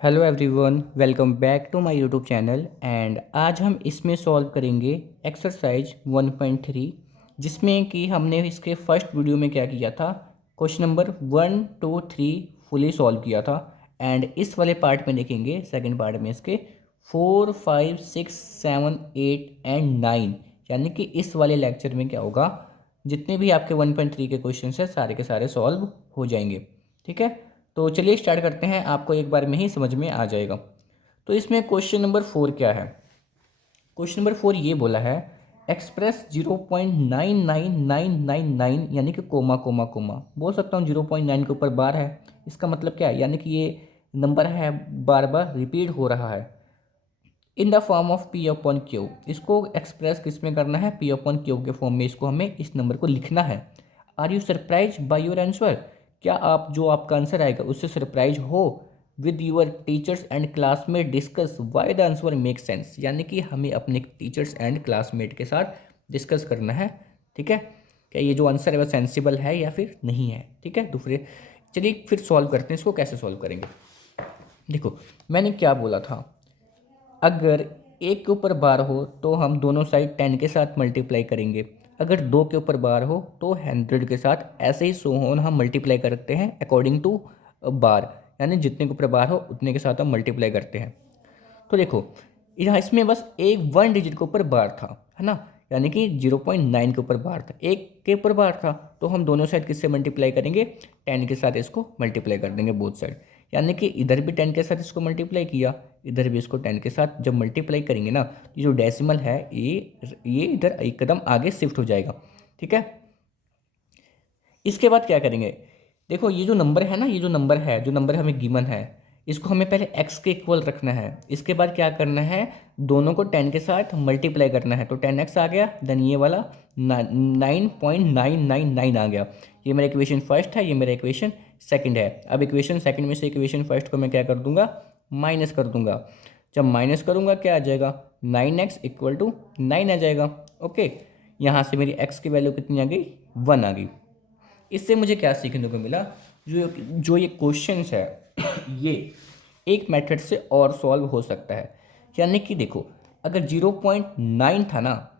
Hello everyone, welcome back to my YouTube channel. And आज हम इसमें सॉल्व करेंगे एक्सरसाइज 1.3, जिसमें कि हमने इसके फर्स्ट वीडियो में क्या किया था, क्वेश्चन नंबर 1 2 3 फुली सॉल्व किया था। एंड इस वाले पार्ट में देखेंगे, सेकंड पार्ट में इसके 4 5 6 7 8 एंड 9, यानी कि इस वाले लेक्चर में क्या होगा, जितने भी आपके 1.3 के क्वेश्चन हैं सारे के सारे सॉल्व हो जाएंगे। ठीक है, तो चलिए स्टार्ट करते हैं, आपको एक बार में ही समझ में आ जाएगा। तो इसमें क्वेश्चन नंबर 4 क्या है। क्वेश्चन नंबर 4 ये बोला है, एक्सप्रेस 0.99999, यानी कि कोमा कोमा कोमा बोल सकता हूँ, 0.9 के ऊपर बार है। इसका मतलब क्या है, यानी कि ये नंबर है बार बार रिपीट हो रहा है in the form of P upon Q. इसको एक्सप्रेस किस में करना है, पी अपॉन क्यू के फॉर्म में इसको हमें इस नंबर को लिखना है। Are you surprise by your answer, क्या आप जो आपका आंसर आएगा उससे सरप्राइज हो। With your teachers and classmate discuss why the answer make sense, यानी कि हमें अपने टीचर्स एंड क्लासमेट के साथ डिस्कस करना है। ठीक है, क्या ये जो आंसर है वह सेंसिबल है या फिर नहीं है। ठीक है, दूसरे चलिए फिर सॉल्व करते हैं, इसको कैसे सॉल्व करेंगे। देखो मैंने क्या बोला था, अगर एक के ऊपर बार हो तो हम दोनों साइड 10 के साथ मल्टीप्लाई करेंगे। अगर दो के ऊपर बार हो तो 100 के साथ, ऐसे ही सो ऑन हम मल्टीप्लाई करते हैं अकॉर्डिंग टू बार, यानी जितने के ऊपर बार हो उतने के साथ हम मल्टीप्लाई करते हैं। तो देखो यहाँ इसमें बस एक 1 डिजिट के ऊपर बार था, है ना, यानी कि 0.9 के ऊपर बार था, एक के ऊपर बार था, तो हम दोनों साइड किससे मल्टीप्लाई करेंगे, 10 के साथ इसको मल्टीप्लाई कर देंगे बोथ साइड। यानी कि इधर भी 10 के साथ इसको मल्टीप्लाई किया, इधर भी इसको 10 के साथ जब मल्टीप्लाई करेंगे ना, ये जो डेसिमल है ये इधर एक कदम आगे शिफ्ट हो जाएगा। ठीक है, इसके बाद क्या करेंगे, देखो ये जो नंबर है ना, ये जो नंबर है, जो नंबर हमें गिवन है, इसको हमें पहले x के इक्वल रखना है। इसके बाद क्या करना है, दोनों को 10 के साथ मल्टीप्लाई करना है, तो 10x आ गया, देन ये वाला 9.999 आ गया। ये मेरा इक्वेशन फर्स्ट है, ये मेरा इक्वेशन सेकंड है। अब इक्वेशन सेकंड में से इक्वेशन फर्स्ट को मैं क्या कर दूंगा, माइनस कर दूंगा। जब माइनस करूंगा क्या आ जाएगा, 9x इक्वल टू 9 आ जाएगा। ओके, यहाँ से मेरी x की वैल्यू कितनी आ गई, 1 आ गई। इससे मुझे क्या सीखने को मिला, जो जो ये क्वेश्चंस है ये एक मेथड से और सॉल्व हो सकता है। यानी कि देखो, अगर 0.9 था ना,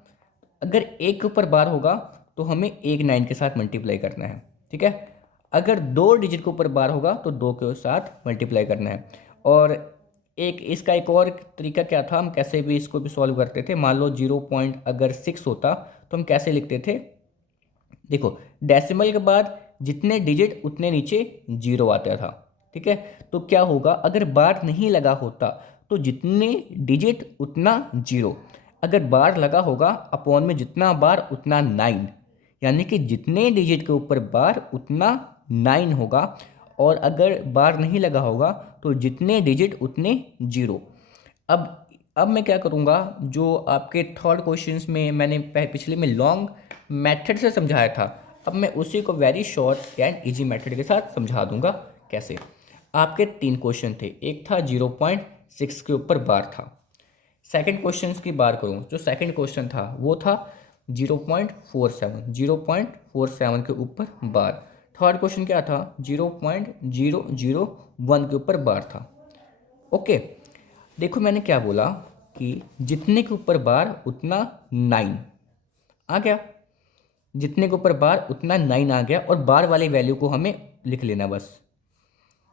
अगर एक के ऊपर बार होगा तो हमें एक 9 के साथ मल्टीप्लाई करना है। ठीक है, अगर दो डिजिट के ऊपर बार होगा तो दो के साथ मल्टीप्लाई करना है। और एक इसका एक और तरीका क्या था, हम कैसे भी इसको भी सॉल्व करते थे। मान लो 0.6 होता तो हम कैसे लिखते थे, देखो डेसिमल के बाद जितने डिजिट उतने नीचे जीरो आता था। ठीक है, तो क्या होगा, अगर बार नहीं लगा होता तो जितने डिजिट उतना जीरो, अगर बार लगा होगा अपॉन में जितना बार उतना 9, यानी कि जितने डिजिट के ऊपर बार उतना 9 होगा। और अगर बार नहीं लगा होगा तो जितने डिजिट उतने जीरो। अब अब मैं क्या करूँगा, जो आपके थर्ड क्वेश्चंस में मैंने पिछले में लॉन्ग मेथड से समझाया था, अब मैं उसी को very short and easy method के साथ समझा दूंगा। कैसे, आपके तीन क्वेश्चन थे, एक था 0.6 के ऊपर बार था। सेकंड क्वेश्चन की बात करूँ, जो सेकंड क्वेश्चन था वो था 0.47 के ऊपर बार। थर्ड क्वेश्चन क्या था, 0.001 के ऊपर बार था। ओके, देखो मैंने क्या बोला कि जितने के ऊपर बार उतना 9 आ गया, जितने के ऊपर बार उतना 9 आ गया, और बार वाली वैल्यू को हमें लिख लेना बस।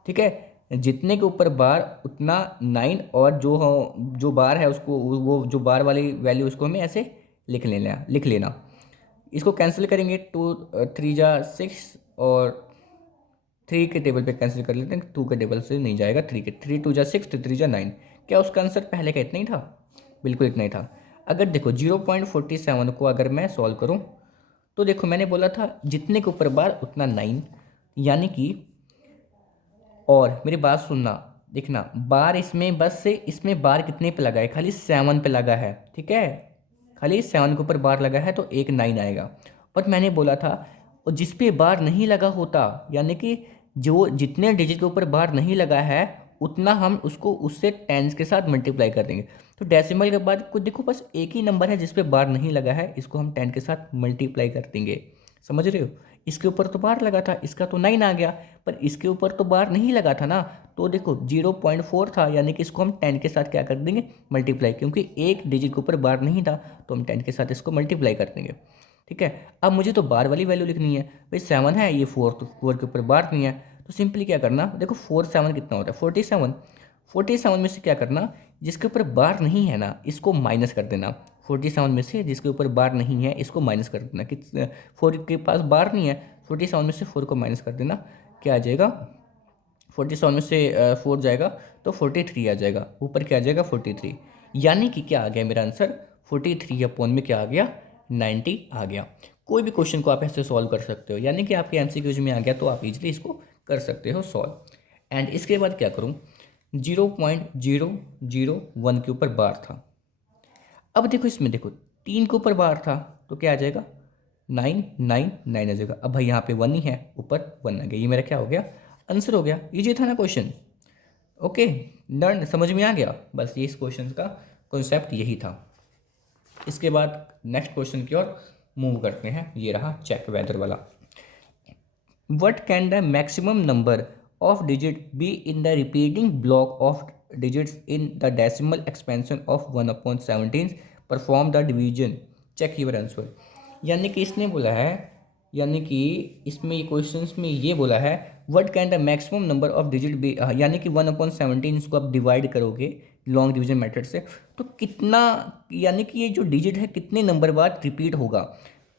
ठीक है, जितने के ऊपर बार उतना 9, और जो बार है उसको, वो जो बार वाली वैल्यू उसको हमें ऐसे लिख लेना। इसको कैंसिल करेंगे, 2 3 जा 6, और 3 के टेबल पे कैंसिल कर लेते हैं, 2 के टेबल से नहीं जाएगा, 3 2 जा 6, 3 3 जा 9। क्या उसका आंसर पहले का इतना ही था, बिल्कुल इतना ही था। अगर देखो 0.47 को अगर मैं सॉल्व करूं, तो देखो मैंने बोला था जितने के ऊपर बार उतना 9, यानी कि, और मेरी बात सुनना, देखना बार इसमें बस से, इसमें बार कितने पे लगा है, खाली 7 पे लगा है। ठीक है, खाली 7 के ऊपर बार लगा है तो एक 9 आएगा। और मैंने बोला था, और जिस पे बार नहीं लगा होता, यानी कि जो जितने डिजिट के ऊपर बार नहीं लगा है उतना हम उसको उससे टेंस के साथ मल्टीप्लाई कर देंगे। तो डेसिमल के बाद कुछ देखो, बस एक ही नंबर है जिस पे बार नहीं लगा है, इसको हम 10 के साथ मल्टीप्लाई कर देंगे। समझ रहे हो, इसके ऊपर तो बार लगा था, इसका तो 9 आ गया, पर इसके ऊपर तो बार नहीं लगा था ना। तो देखो 0.4 था, यानी कि इसको हम 10 के साथ क्या कर देंगे, मल्टीप्लाई, क्योंकि एक डिजिट के ऊपर बार नहीं था तो हम 10 के साथ इसको मल्टीप्लाई कर देंगे। ठीक है, अब मुझे तो बार वाली वैल्यू लिखनी है भाई, 7 है, ये 4, तो 4 के ऊपर बार नहीं है, तो सिंपली क्या करना, देखो 4 7 कितना होता है 47, 47 में से क्या करना, जिसके ऊपर बार नहीं है ना इसको माइनस कर देना। 47 में से जिसके ऊपर बार नहीं है इसको माइनस कर देना, कि 4 के पास बार नहीं है, 47 में से 4 को माइनस कर देना, क्या आ जाएगा, 47 में से 4 जाएगा तो 43 आ जाएगा, ऊपर क्या आ जाएगा 43, यानी कि क्या आ गया मेरा आंसर, 43 अपॉन में क्या आ गया, 90 आ गया। कोई भी क्वेश्चन को आप ऐसे सॉल्व कर सकते हो, यानी कि आपके एमसीक्यूज में आ गया तो आप इजीली इसको कर सकते हो सॉल्व। एंड इसके बाद क्या करूँ, 0.001 के ऊपर बार था। अब देखो इसमें देखो 3 के ऊपर बार था तो क्या आ जाएगा, 9 आ जाएगा। अब भाई यहाँ पे 1 ही है, ऊपर 1 आ गया, ये मेरा क्या हो गया, आंसर हो गया। इजी था ना क्वेश्चन, ओके डन, समझ में आ गया। बस ये इस क्वेश्चन का कॉन्सेप्ट यही था। इसके बाद नेक्स्ट क्वेश्चन की ओर मूव करते हैं, ये रहा चेक वेदर वाला। What can the maximum number of digit be in the repeating block of digits in the decimal expansion of 1/17? Perform the division. Check your answer. यानी कि इसने बोला है, यानी कि इसमें क्वेश्चंस में ये बोला है what can the maximum number of digit be, यानी कि 1/17 इसको आप डिवाइड करोगे लॉन्ग डिवीजन मेथड से तो कितना, यानी कि ये जो डिजिट है कितने नंबर बाद रिपीट होगा।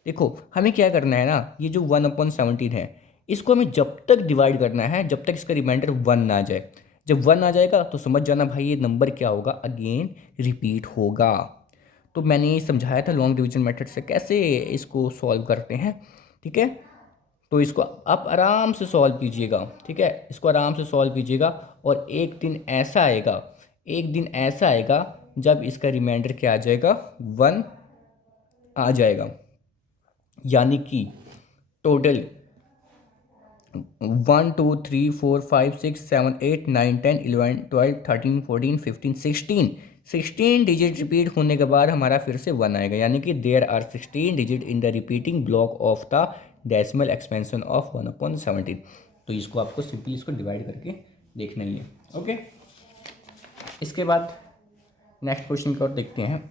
देखो हमें क्या करना है ना, ये जो 1/17 है इसको हमें जब तक डिवाइड करना है जब तक इसका रिमाइंडर 1 ना आ जाए। जब 1 आ जाएगा तो समझ जाना भाई ये नंबर क्या होगा, अगेन रिपीट होगा। तो मैंने ये समझाया था लॉन्ग डिवीजन मेथड से कैसे इसको सॉल्व करते हैं। ठीक है, तो इसको आप आराम से सॉल्व कीजिएगा। ठीक है, इसको आराम से सॉल्व कीजिएगा और एक दिन ऐसा आएगा, एक दिन ऐसा आएगा जब इसका रिमाइंडर क्या आ जाएगा, 1 आ जाएगा। यानी कि टोटल 1 2 3 4 5 6 7 8 9 10 11 12 13 14 15 16 डिजिट रिपीट होने के बाद हमारा फिर से 1 आएगा, यानी कि there are 16 digit in the repeating block of the decimal expansion of 1/17। तो इसको आपको सिंपली इसको डिवाइड करके देखना ही है। ओके, इसके बाद नेक्स्ट क्वेश्चन की ओर देखते हैं।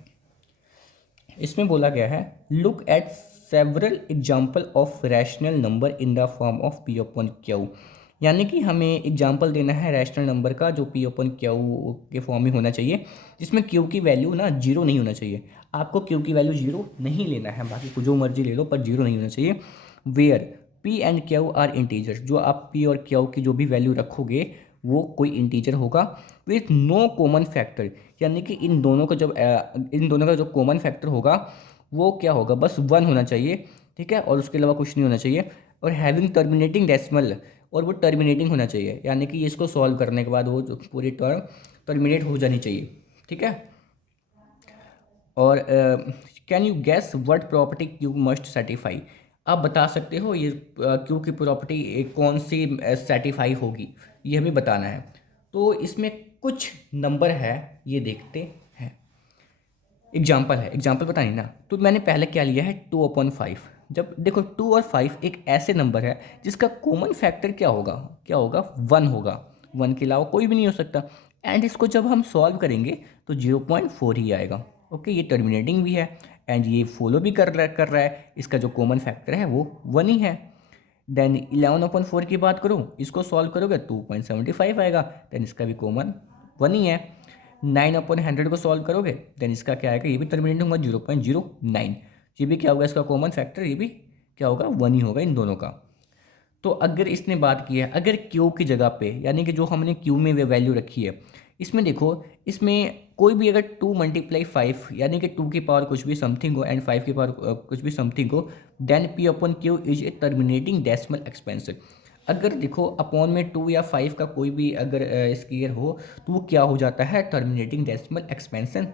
इसमें बोला गया है look at several example of rational number in the form of P upon Q, यानी कि हमें एग्जाम्पल देना है रैशनल नंबर का जो पी अपॉन क्यू के फॉर्म में होना चाहिए, जिसमें क्यू की वैल्यू ना 0 नहीं होना चाहिए। आपको क्यू की वैल्यू 0 नहीं लेना है, बाकी को जो मर्जी ले लो पर 0 नहीं होना चाहिए। Where P and Q are integers, जो आप पी और क्यू की जो भी वैल्यू रखोगे वो कोई इंटीजर होगा विथ नो कॉमन फैक्टर, यानी कि इन दोनों का जो कॉमन फैक्टर होगा वो क्या होगा, बस 1 होना चाहिए। ठीक है, और उसके अलावा कुछ नहीं होना चाहिए। और हैविंग टर्मिनेटिंग डेसिमल, और वो टर्मिनेटिंग होना चाहिए, यानी कि इसको सॉल्व करने के बाद वो जो पूरी टर्म टर्मिनेट हो जानी चाहिए। ठीक है, और can you guess what property Q must satisfy, आप बता सकते हो ये क्यू की प्रॉपर्टी कौन सी सेटिफाई होगी, ये हमें बताना है। तो इसमें कुछ नंबर है, ये देखते हैं। एग्जाम्पल है, एग्जाम्पल बतानी ना, तो मैंने पहले क्या लिया है 2/5। जब देखो 2 और 5 एक ऐसे नंबर है जिसका कॉमन फैक्टर क्या होगा, क्या होगा, 1 होगा, 1 के अलावा कोई भी नहीं हो सकता। एंड इसको जब हम सॉल्व करेंगे तो 0.4 ही आएगा। ओके, ये टर्मिनेटिंग भी है एंड ये फॉलो भी कर रहा है, इसका जो कॉमन फैक्टर है वो 1 ही है। देन 11/4 की बात करूँ, इसको सॉल्व करोगे 2.75 आएगा, देन इसका भी कॉमन 1 ही है। 9/100 को सॉल्व करोगे देन इसका क्या आएगा, ये भी टर्मिनेटिंग होगा 0.09, ये भी क्या होगा, इसका कॉमन फैक्टर ये भी क्या होगा, 1 ही होगा इन दोनों का। तो अगर इसने बात की है, अगर क्यू की जगह पे, यानी कि जो हमने क्यू में वैल्यू रखी है, इसमें देखो इसमें कोई भी अगर 2 × 5 यानी कि 2 की पावर कुछ भी समथिंग हो एंड 5 की पावर कुछ भी समथिंग हो, then P upon Q is a terminating decimal expansion. अगर देखो अपॉन में 2 या 5 का कोई भी अगर स्क्वायर हो तो वो क्या हो जाता है, टर्मिनेटिंग डेसिमल एक्सपेंशन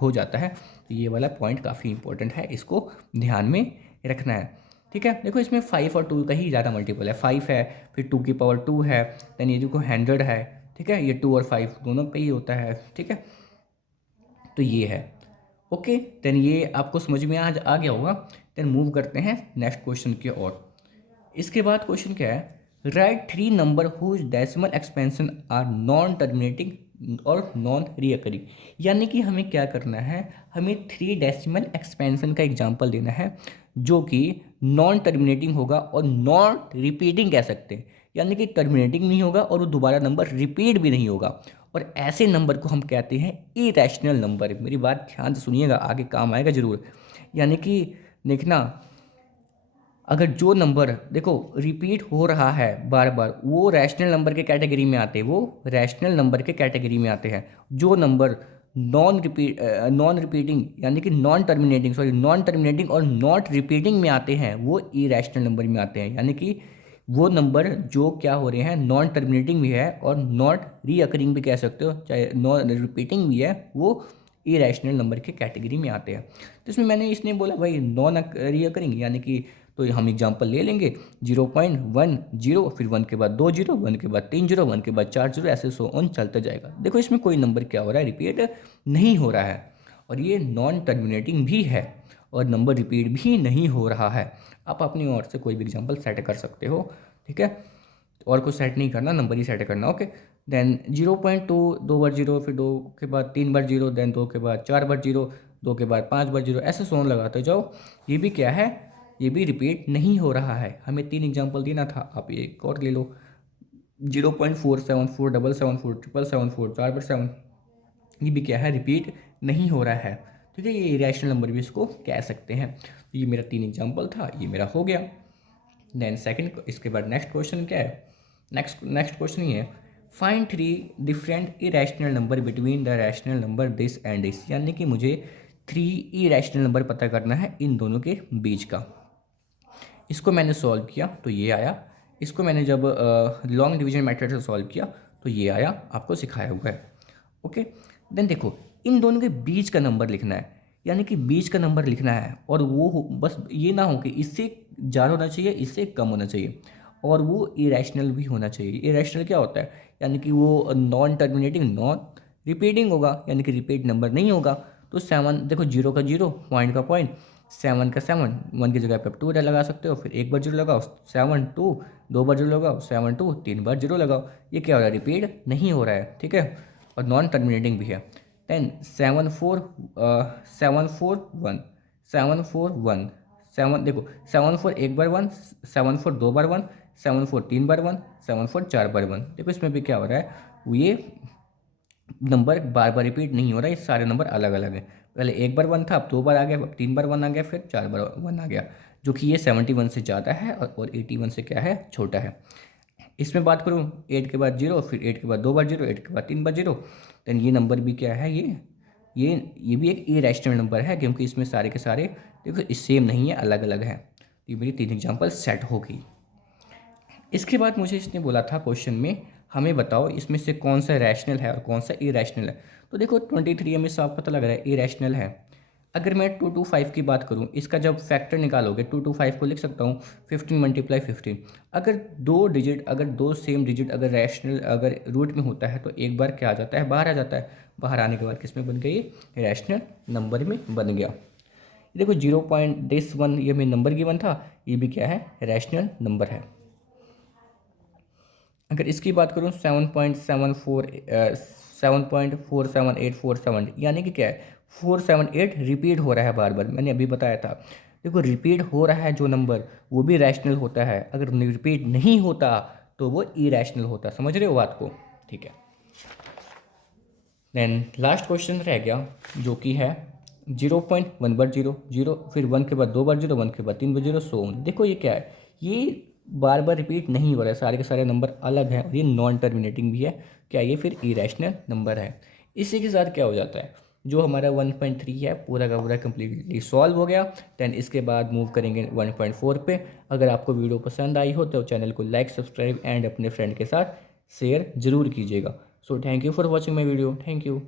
हो जाता है। तो ये वाला पॉइंट काफ़ी इंपॉर्टेंट है, इसको ध्यान में रखना है। ठीक है, देखो इसमें 5 और 2 का ही ज़्यादा मल्टीपल है, 5 है फिर 2 की पावर 2 है, देन ये देखो 100 है। ठीक है, ये 2 और 5 दोनों पे ही होता है। ठीक है, तो ये है। ओके, देन ये आपको समझ में आ गया होगा। देन मूव करते हैं नेक्स्ट क्वेश्चन की ओर। इसके बाद क्वेश्चन क्या है, right 3 number whose decimal expansion are non terminating और नॉन रीअकरिंग। यानी कि हमें क्या करना है, हमें 3 डेसिमल एक्सपेंशन का एग्जांपल देना है जो कि नॉन टर्मिनेटिंग होगा और नॉन रिपीटिंग कह सकते हैं, यानी कि टर्मिनेटिंग नहीं होगा और वो दोबारा नंबर रिपीट भी नहीं होगा। और ऐसे नंबर को हम कहते हैं इरेशनल नंबर। मेरी बात ध्यान से सुनिएगा, आगे काम आएगा ज़रूर। यानी कि देखना, अगर जो नंबर देखो रिपीट हो रहा है बार बार, वो रैशनल नंबर के कैटेगरी में आते हैं, वो रैशनल नंबर के कैटेगरी में आते हैं। जो नंबर नॉन रिपीटिंग यानी कि नॉन टर्मिनेटिंग और नॉट रिपीटिंग में आते हैं, वो इरेशनल नंबर में आते हैं। यानी कि वो नंबर जो क्या हो रहे हैं, नॉन टर्मिनेटिंग भी है और नॉट रीअकरिंग भी कह सकते हो, चाहे नॉन रिपीटिंग भी है, वो इरेशनल नंबर के कैटेगरी में आते हैं। तो इसमें मैंने इसने बोला भाई नॉन रीअकरिंग, यानी कि तो हम एग्जांपल ले लेंगे 0.10, फिर 1 के बाद 2 जीरो, 1 के बाद 3 जीरो, 1 के बाद 4 जीरो, ऐसे सो ऑन चलता जाएगा। देखो इसमें कोई नंबर क्या हो रहा है, रिपीट नहीं हो रहा है और ये नॉन टर्मिनेटिंग भी है और नंबर रिपीट भी नहीं हो रहा है। आप अपनी ओर से कोई भी एग्जांपल सेट कर सकते हो, ठीक है। और कुछ सेट नहीं करना, नंबर ही सेट करना, ओके। देन 0.2 2 बार जीरो, फिर 2 के बाद 3 बार जीरो, देन 2 के बाद 4 बार जीरो, 2 के बाद 5 बार जीरो, ऐसे सोन लगाते जाओ। ये भी क्या है, ये भी रिपीट नहीं हो रहा है। हमें 3 एग्जाम्पल देना था, आप ये एक और ले लो 0.474 774 777 4 बार 7, ये भी क्या है, रिपीट नहीं हो रहा है, ठीक है। ये इरेशनल नंबर भी इसको कह सकते हैं। तो ये मेरा 3 एग्जाम्पल था, ये मेरा हो गया। देन सेकंड, इसके बाद नेक्स्ट क्वेश्चन क्या है, नेक्स्ट क्वेश्चन ये है, find 3 different irrational number between the rational number this and this. यानी कि मुझे 3 इरेशनल नंबर पता करना है इन दोनों के बीच का। इसको मैंने सॉल्व किया तो ये आया, इसको मैंने जब लॉन्ग डिवीजन मेथड से सॉल्व किया तो ये आया, आपको सिखाया हुआ है, ओके। देन देखो इन दोनों के बीच का नंबर लिखना है, यानी कि बीच का नंबर लिखना है और वो बस ये ना हो कि इससे ज़्यादा होना चाहिए, इससे कम होना चाहिए, और वो इरेशनल भी होना चाहिए। इरेशनल क्या होता है, यानी कि वो नॉन टर्मिनेटिंग नॉन रिपीटिंग होगा, यानी कि रिपीट नंबर नहीं होगा। तो 7 देखो, 0 का 0, पॉइंट का पॉइंट, 7 का 7, 1 की जगह पे आप 2 लगा सकते हो, फिर एक बार 0 लगाओ 7 2, 2 बार 0 लगाओ 7 2, 3 बार 0 लगाओ। ये क्या हो रहा है, रिपीट नहीं हो रहा है, ठीक है, और नॉन टर्मिनेटिंग भी है। देन 7 4 7 4 1 7 4 1 7, देखो 7 4 एक बार 1, 7 4 2 बार 1, 7 4 3 बार 1, 7 4 4 बार 1। देखो इसमें भी क्या हो रहा है, ये नंबर बार बार रिपीट नहीं हो रहा है, ये सारे नंबर अलग अलग हैं। पहले एक बार 1 था, अब 2 बार आ गया, अब 3 बार 1 आ गया, फिर 4 बार 1 आ गया, जो कि ये 71 से ज़्यादा है और 81 से क्या है, छोटा है। इसमें बात करूँ 8 के बाद 0, फिर 8 के बाद 2 बार 0, 8 के बाद 3 बार 0, देन ये नंबर भी क्या है, ये भी एक इरेशनल नंबर है, क्योंकि इसमें सारे के सारे देखो सेम नहीं है, अलग अलग है। ये मेरी 3 एग्जाम्पल सेट हो गई। इसके बाद मुझे इसने बोला था क्वेश्चन में, हमें बताओ इसमें से कौन सा रैशनल है और कौन सा इरेशनल है। तो देखो 23 हमें साफ पता लग रहा है इरेशनल है। अगर मैं 225 की बात करूं, इसका जब फैक्टर निकालोगे 225 को लिख सकता हूं 15 मल्टीप्लाई 15। अगर दो सेम डिजिट अगर रैशनल अगर रूट में होता है तो एक बार क्या आ जाता है, बाहर आ जाता है। बाहर आने के बाद किस में बन गया, ये रैशनल नंबर में बन गया। देखो 0.1 ये मेरा नंबर गिवन था, ये भी क्या है, रैशनल नंबर है। अगर इसकी बात करूँ 7.47 यानी कि क्या है, 478 रिपीट हो रहा है बार बार, मैंने अभी बताया था। देखो रिपीट हो रहा है जो नंबर, वो भी रैशनल होता है, अगर रिपीट नहीं होता तो वो इरेशनल होता, समझ रहे हो बात को, ठीक है। देन लास्ट क्वेश्चन रह गया जो कि है 0.1 बार 0 0, फिर 1 के बाद 2 बार 0, 1 के बाद 3 बार 0, सो ऑन। देखो ये क्या है, ये बार बार रिपीट नहीं हो रहा है, सारे के सारे नंबर अलग हैं और ये नॉन टर्मिनेटिंग भी है। क्या ये फिर इरेशनल नंबर है। इसी के साथ क्या हो जाता है, जो हमारा 1.3 है पूरा का पूरा कम्प्लीटली सॉल्व हो गया। देन इसके बाद मूव करेंगे 1.4 पे। अगर आपको वीडियो पसंद आई हो तो चैनल को लाइक, सब्सक्राइब एंड अपने फ्रेंड के साथ शेयर जरूर कीजिएगा। So thank you for watching my video, thank you.